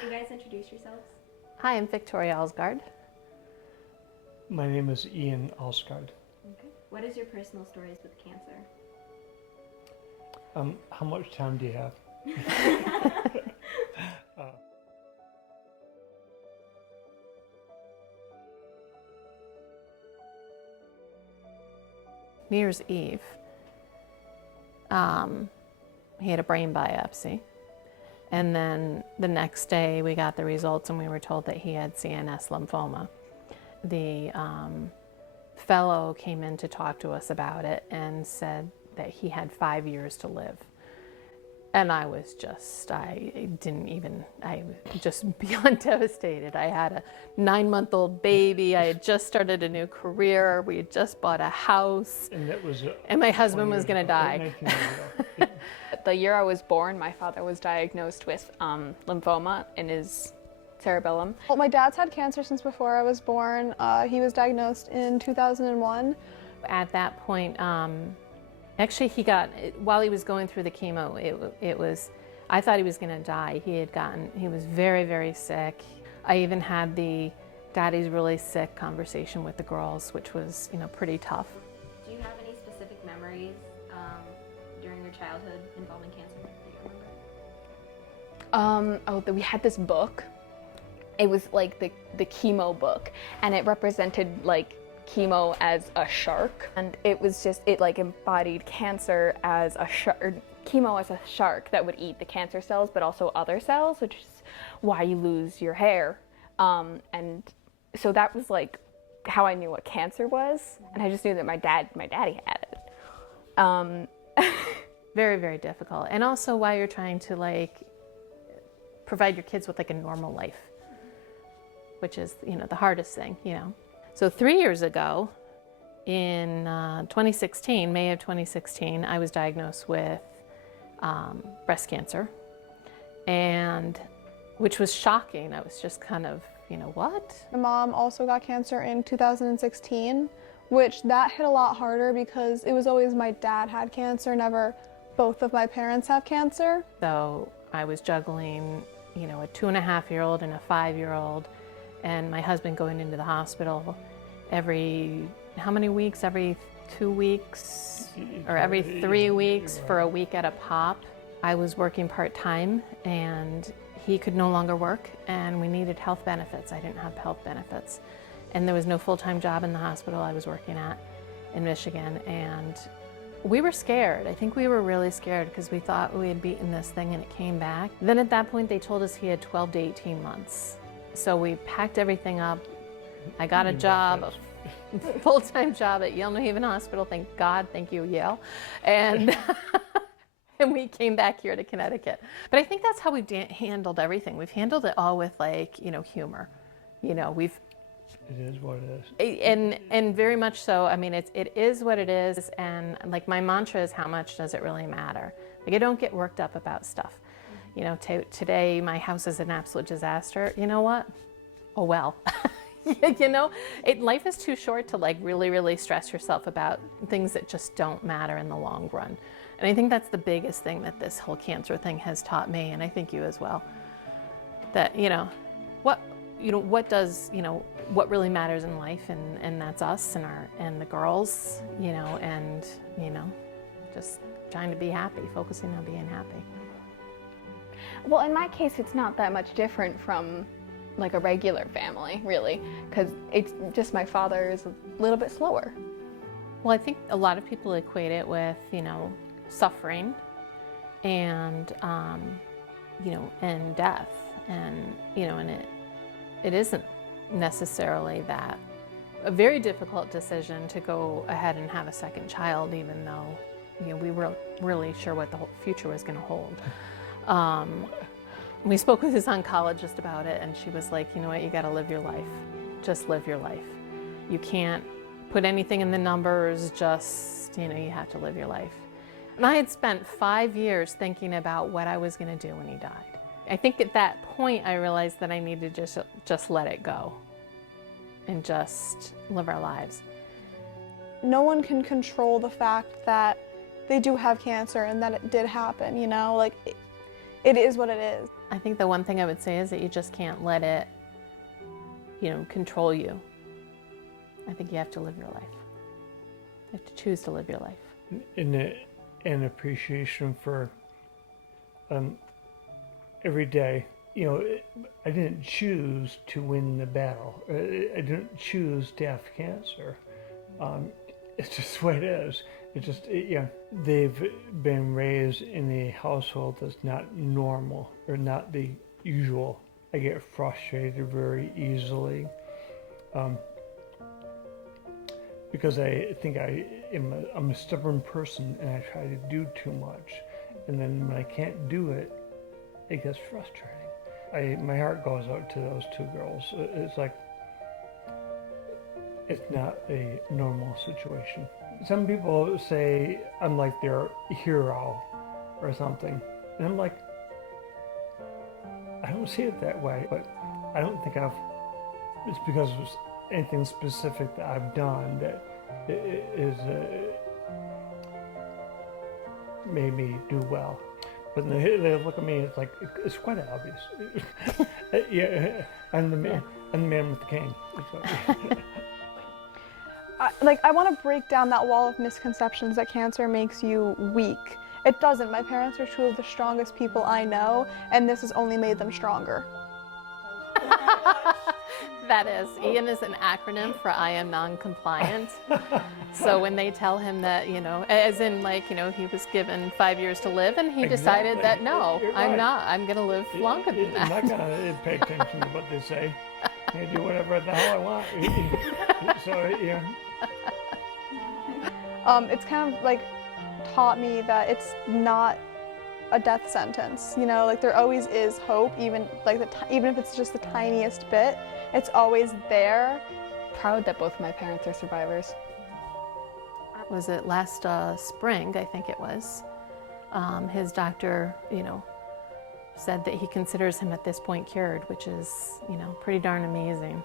Can you guys introduce yourselves? Hi, I'm Victoria Alsgaard. My name is Rhian Alsgaard. Okay. What is your personal stories with cancer? How much time do you have? New Year's Eve, he had a brain biopsy. And then the next day we got the results and we were told that he had CNS lymphoma. The fellow came in to talk to us about it and said that he had 5 years to live. And I was just beyond devastated. I had a 9-month-old baby. I had just started a new career. We had just bought a house. And my husband was going to die. The year I was born, my father was diagnosed with lymphoma in his cerebellum. Well, my dad's had cancer since before I was born. He was diagnosed in 2001. At that point, actually, while he was going through the chemo, I thought he was going to die. He was very, very sick. I even had the daddy's really sick conversation with the girls, which was, pretty tough. Do you have any specific memories during your childhood involving cancer that you remember? We had this book. It was like the chemo book, and it represented like chemo as a shark, and it was just, it like embodied cancer as a shark, chemo as a shark that would eat the cancer cells but also other cells, which is why you lose your hair. And so that was like how I knew what cancer was, and I just knew that my daddy had it. Very, very difficult. And also why you're trying to provide your kids with a normal life, which is, the hardest thing, So 3 years ago, in 2016, May of 2016, I was diagnosed with breast cancer, and which was shocking. I was just kind of, what? My mom also got cancer in 2016, which that hit a lot harder because it was always my dad had cancer, never both of my parents have cancer. So I was juggling, a 2.5-year-old and a 5-year-old, and my husband going into the hospital every 2 weeks or every 3 weeks for a week at a pop. I was working part-time and he could no longer work, and we needed health benefits. I didn't have health benefits, and there was no full-time job in the hospital I was working at in Michigan, and we were scared. I think we were really scared because we thought we had beaten this thing and it came back. Then at that point they told us he had 12 to 18 months. So we packed everything up. I got a job, a full-time job at Yale New Haven Hospital. Thank God, thank you, Yale. And and we came back here to Connecticut. But I think that's how we've handled everything. We've handled it all with humor. It is what it is. And very much so. I mean, it is what it is. And my mantra is, how much does it really matter? I don't get worked up about stuff. Today my house is an absolute disaster. You know what? Oh well. Life is too short to really, really stress yourself about things that just don't matter in the long run. And I think that's the biggest thing that this whole cancer thing has taught me, and I think you as well. That what really matters in life, and that's us and the girls, and just trying to be happy, focusing on being happy. Well, in my case, it's not that much different from a regular family, really, because it's just my father is a little bit slower. Well, I think a lot of people equate it with, suffering and, and death, and, and it isn't necessarily that. A very difficult decision to go ahead and have a second child, even though, we weren't really sure what the whole future was going to hold. We spoke with his oncologist about it, and she was like, you know what, you got to live your life. Just live your life. You can't put anything in the numbers, just, you have to live your life. And I had spent 5 years thinking about what I was going to do when he died. I think at that point I realized that I needed to just let it go and just live our lives. No one can control the fact that they do have cancer and that it did happen, it is what it is. I think the one thing I would say is that you just can't let it, control you. I think you have to live your life. You have to choose to live your life. An appreciation for every day. I didn't choose to win the battle. I didn't choose to have cancer. It's just the way it is. It's just, they've been raised in a household that's not normal or not the usual. I get frustrated very easily because I think I'm a stubborn person and I try to do too much. And then when I can't do it, it gets frustrating. My heart goes out to those two girls. It's like, it's not a normal situation. Some people say I'm like their hero or something. And I'm like, I don't see it that way, but I don't think it's because of anything specific that I've done that is made me do well. But they look at me, it's like, it's quite obvious. Yeah, I'm the man with the cane. I want to break down that wall of misconceptions that cancer makes you weak. It doesn't. My parents are two of the strongest people I know, and this has only made them stronger. That is, Ian is an acronym for I am non-compliant. So when they tell him that, as in he was given 5 years to live and he decided that no, I'm not, I'm going to live longer than that. I'm not going to pay attention to what they say. I do whatever the hell I want. So, yeah. It's kind of taught me that it's not a death sentence. There always is hope, even if it's just the tiniest bit. It's always there. Proud that both my parents are survivors. Was it last spring, I think it was, his doctor, said that he considers him at this point cured, which is, pretty darn amazing.